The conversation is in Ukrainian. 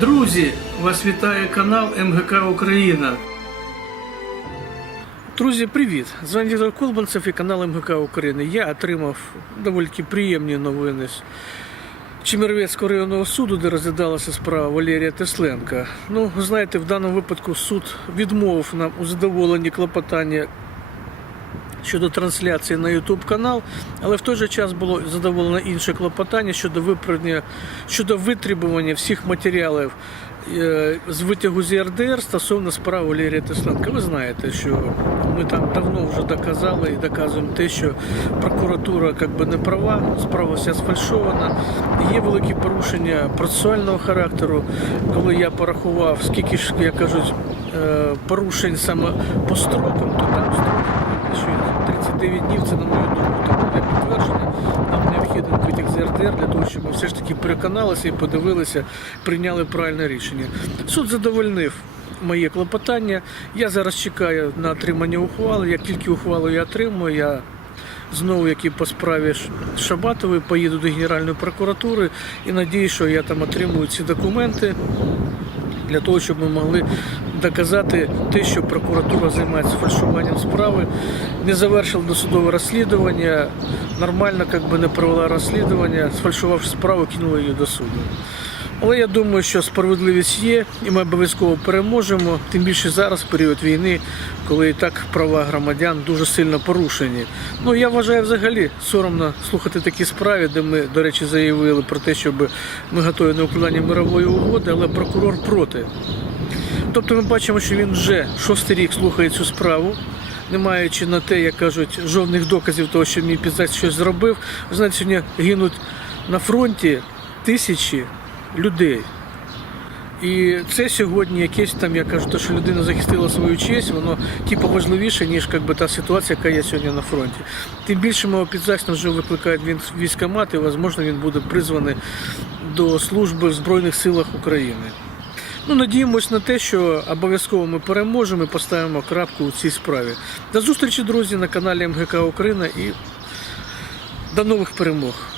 Друзі, вас вітає канал МГК Україна. Друзі, привіт! З вами Віктор Колбанцев і канал МГК України. Я отримав доволі приємні новини з Чемеровецького районного суду, де розглядалася справа Валерія Тесленка. Ну, знаєте, в даному випадку суд відмовив нам у задоволенні клопотання щодо трансляції на YouTube канал, але в той же час було задоволено інше клопотання щодо виправдання, щодо витребування всіх матеріалів з витягу з ЄРДР стосовно справи Валерія Тесленка. Ви знаєте, що ми там давно вже доказали і доказуємо те, що прокуратура як би не права, справа вся сфальшована. Є великі порушення процесуального характеру. Коли я порахував, скільки ж, як кажуть, е, порушень саме по строкам, то там строки що 39 днів це на мою думку так для підтвердження. Нам необхідно витяг з РДР для того, щоб ми все ж таки переконалися і подивилися, прийняли правильне рішення. Суд задовольнив. Моє клопотання. Я зараз чекаю на отримання ухвали. Як тільки ухвалу я отримую, я знову, як і по справі Шабатової, поїду до Генеральної прокуратури і надію, що я там отримую ці документи для того, щоб ми могли доказати те, що прокуратура займається фальшуванням справи, не завершила досудове розслідування, нормально як би, не провела розслідування, сфальшувавши справу, кинула її до суду. Але я думаю, що справедливість є, і ми обов'язково переможемо. Тим більше зараз, в період війни, коли і так права громадян дуже сильно порушені. Ну я вважаю взагалі соромно слухати такі справи, де ми, до речі, заявили про те, щоб ми готові на укладання мирової угоди, але прокурор проти. Тобто ми бачимо, що він вже шостий рік слухає цю справу, не маючи на те, як кажуть, жодних доказів того, що мій підзасть щось зробив. Ви знаєте, сьогодні гинуть на фронті тисячі людей. І це сьогодні якесь там, я кажу, те, що людина захистила свою честь, воно типу важливіше, ніж як би, та ситуація, яка є сьогодні на фронті. Тим більше мого підзахисного вже викликають військомат, і, можливо, він буде призваний до служби в Збройних силах України. Ну, надіємось на те, що обов'язково ми переможемо і поставимо крапку у цій справі. До зустрічі, друзі, на каналі МГК Україна і до нових перемог.